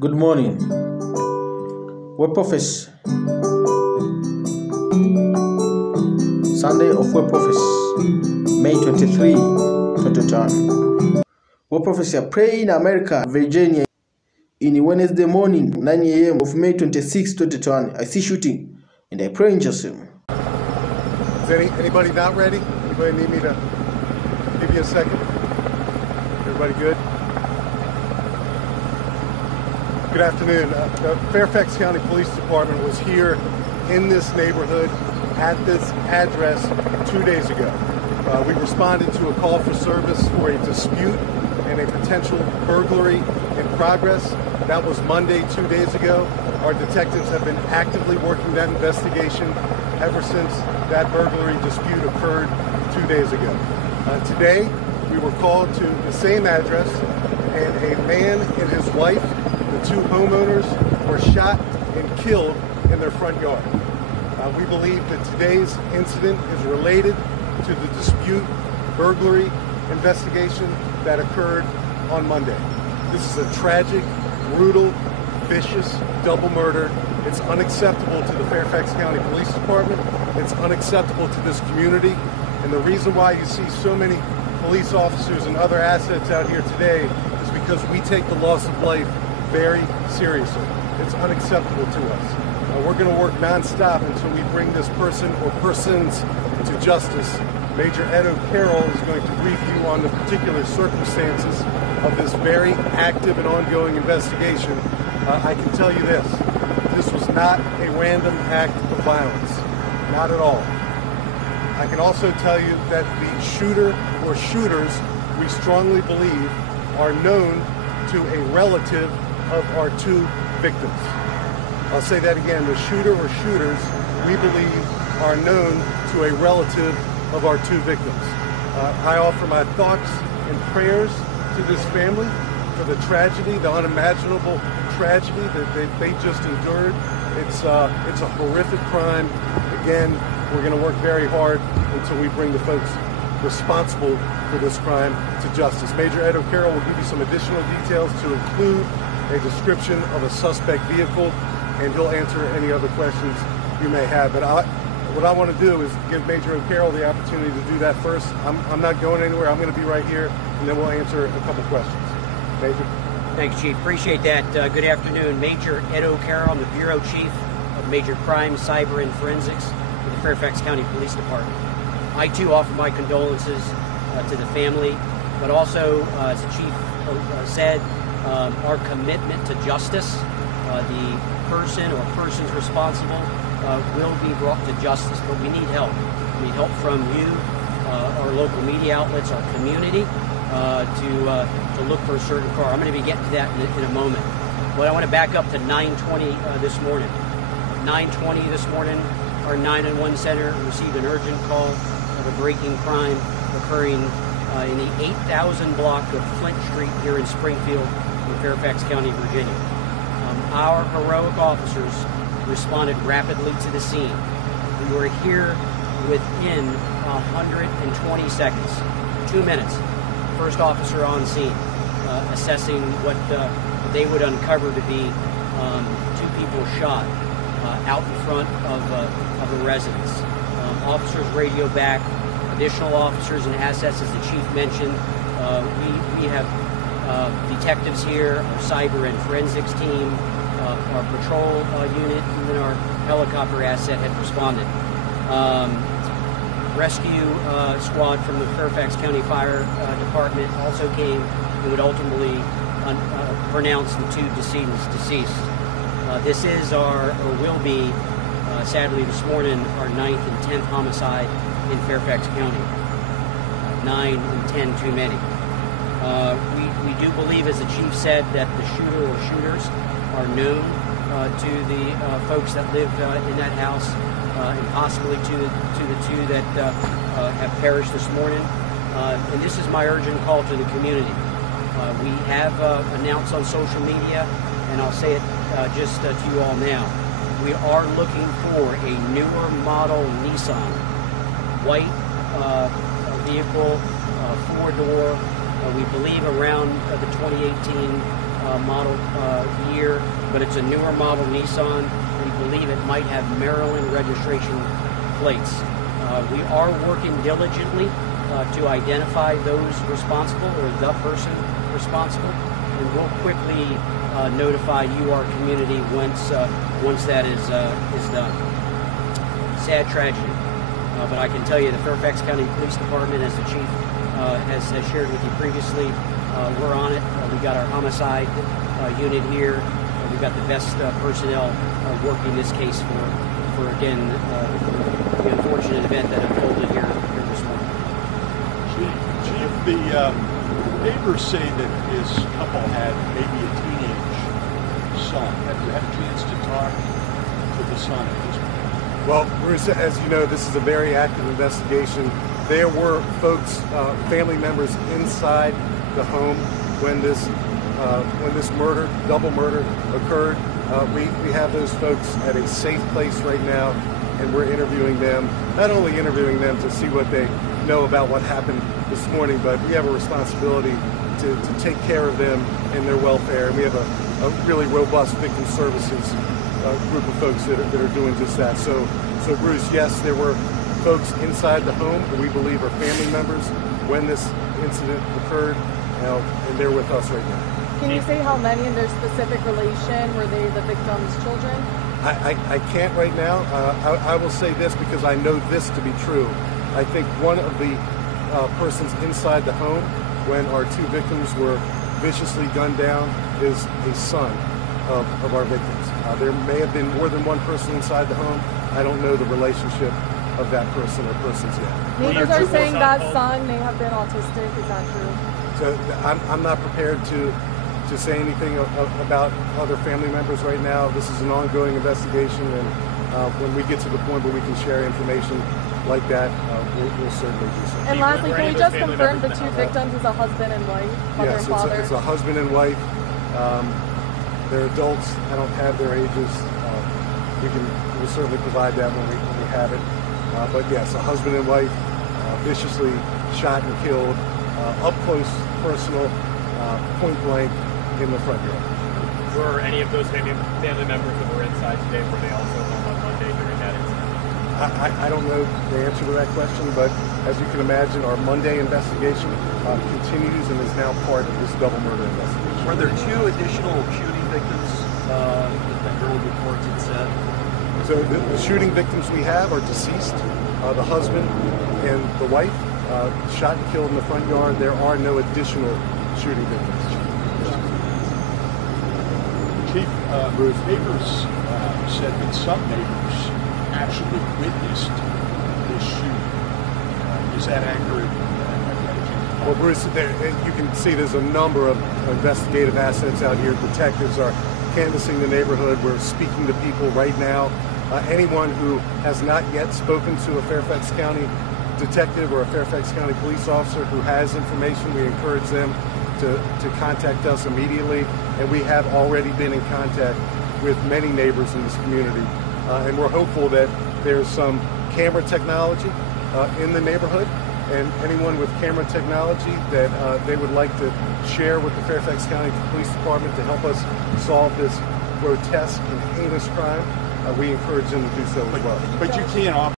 Good morning. Web Office. Sunday of Web Office, May 23, 2020. Web Office are praying in America, Virginia, in Wednesday morning, 9 a.m. of May 26, 2020. I see shooting, and I pray in Jesus' name. Is anybody not ready? Anybody need me to give you a second? Everybody good? Good afternoon. The Fairfax County Police Department was here in this neighborhood at this address 2 days ago. We responded to a call for service for a dispute and a potential burglary in progress. That was Monday 2 days ago. Our detectives have been actively working that investigation ever since that burglary dispute occurred 2 days ago. Today, we were called to the same address, and a man and his wife, the two homeowners, were shot and killed in their front yard. We believe that today's incident is related to the dispute burglary investigation that occurred on Monday. This is a tragic, brutal, vicious double murder. It's unacceptable to the Fairfax County Police Department. It's unacceptable to this community. And the reason why you see so many police officers and other assets out here today is because we take the loss of life very seriously. It's unacceptable to us. We're going to work nonstop until we bring this person or persons to justice. Major Ed O'Carroll is going to brief you on the particular circumstances of this very active and ongoing investigation. I can tell you this was not a random act of violence, not at all. I can also tell you that the shooter or shooters, we strongly believe, are known to a relative of our two victims. I'll say that again. The shooter or shooters, we believe, are known to a relative of our two victims. I offer my thoughts and prayers to this family for the tragedy, the unimaginable tragedy that they just endured. It's a horrific crime. Again, we're going to work very hard until we bring the folks responsible for this crime to justice. Major Ed O'Carroll will give you some additional details to include a description of a suspect vehicle, and he'll answer any other questions you may have. But what I want to do is give Major O'Carroll the opportunity to do that first. I'm not going anywhere. I'm going to be right here, and then we'll answer a couple questions. Major? Thanks, Chief. Appreciate that. Good afternoon. Major Ed O'Carroll. I'm the Bureau Chief of Major Crime, Cyber, and Forensics for the Fairfax County Police Department. I, too, offer my condolences to the family, but also, as the Chief said, our commitment to justice. The person or persons responsible will be brought to justice, but we need help. We need help from you, our local media outlets, our community, to look for a certain car. I'm going to be getting to that in a moment. But I want to back up to 9:20 this morning. 9:20 this morning, our 911 center received an urgent call of a breaking crime occurring in the 8000 block of Flint Street here in Springfield in Fairfax County, Virginia. Our heroic officers responded rapidly to the scene. We were here within 120 seconds, 2 minutes. First officer on scene, assessing what they would uncover to be two people shot out in front of a residence. Officers radio back, additional officers and assets, as the Chief mentioned. We have detectives here, our cyber and forensics team, our patrol unit, even our helicopter asset had responded. Rescue squad from the Fairfax County Fire Department also came and would ultimately pronounce the two decedents deceased. This is or will be, sadly this morning, our 9th and 10th homicide in Fairfax County. 9 and 10 too many. We do believe, as the Chief said, that the shooter or shooters are known to the folks that live in that house, and possibly to the two that have perished this morning. And this is my urgent call to the community. We have announced on social media, and I'll say it just to you all now. We are looking for a newer model Nissan, white vehicle, four-door. We believe around the 2018 model year, but it's a newer model Nissan. We believe it might have Maryland registration plates. We are working diligently to identify those responsible or the person responsible, and we'll quickly notify you, our community, once that is done. Sad tragedy, but I can tell you the Fairfax County Police Department, as the chief has shared with you previously, we're on it. We got our homicide unit here. We've got the best personnel working this case for again the unfortunate event that unfolded here this morning. Chief, the neighbors say that this couple had maybe a teenage son. Have you had a chance to talk to the son at this point? Well, Bruce, as you know, this is a very active investigation. There were folks, family members inside the home when this murder, double murder, occurred. We have those folks at a safe place right now, and we're interviewing them. Not only interviewing them to see what they know about what happened this morning, but we have a responsibility to take care of them and their welfare. And we have a really robust victim services group of folks that are doing just that. So Bruce, yes, there were folks inside the home that we believe are family members when this incident occurred, and they're with us right now. Can you say how many in their specific relation? Were they the victim's children? I can't right now. I will say this because I know this to be true. I think one of the persons inside the home when our two victims were viciously gunned down is a son of our victims. There may have been more than one person inside the home. I don't know the relationship of that person or persons yet. Neighbors are saying that son may have been autistic. Is that true? So I'm not prepared to say anything about other family members right now. This is an ongoing investigation, and when we get to the point where we can share information like that, we'll certainly do so. And lastly, can we just confirm the two victims is a husband and wife, mother and father? It's a husband and wife. They're adults. I don't have their ages. We'll certainly provide that when we have it. But yes, a husband and wife, viciously shot and killed, up close, personal, point blank in the front yard. Were any of those family members that were inside today, were they also home on Monday during that incident? I don't know the answer to that question, but as you can imagine, our Monday investigation continues and is now part of this double murder investigation. Were there two additional shooting victims that early reports had said? So the shooting victims we have are deceased, the husband and the wife, shot and killed in the front yard. There are no additional shooting victims. Chief, neighbors said that some neighbors actually witnessed this shooting. Is that accurate? Well, Bruce, you can see there's a number of investigative assets out here. Detectives are canvassing the neighborhood. We're speaking to people right now. Anyone who has not yet spoken to a Fairfax County detective or a Fairfax County police officer who has information, we encourage them to contact us immediately. And we have already been in contact with many neighbors in this community. And we're hopeful that there's some camera technology in the neighborhood, and anyone with camera technology that they would like to share with the Fairfax County Police Department to help us solve this grotesque and heinous crime, we encourage them to do so as well. But you can't offer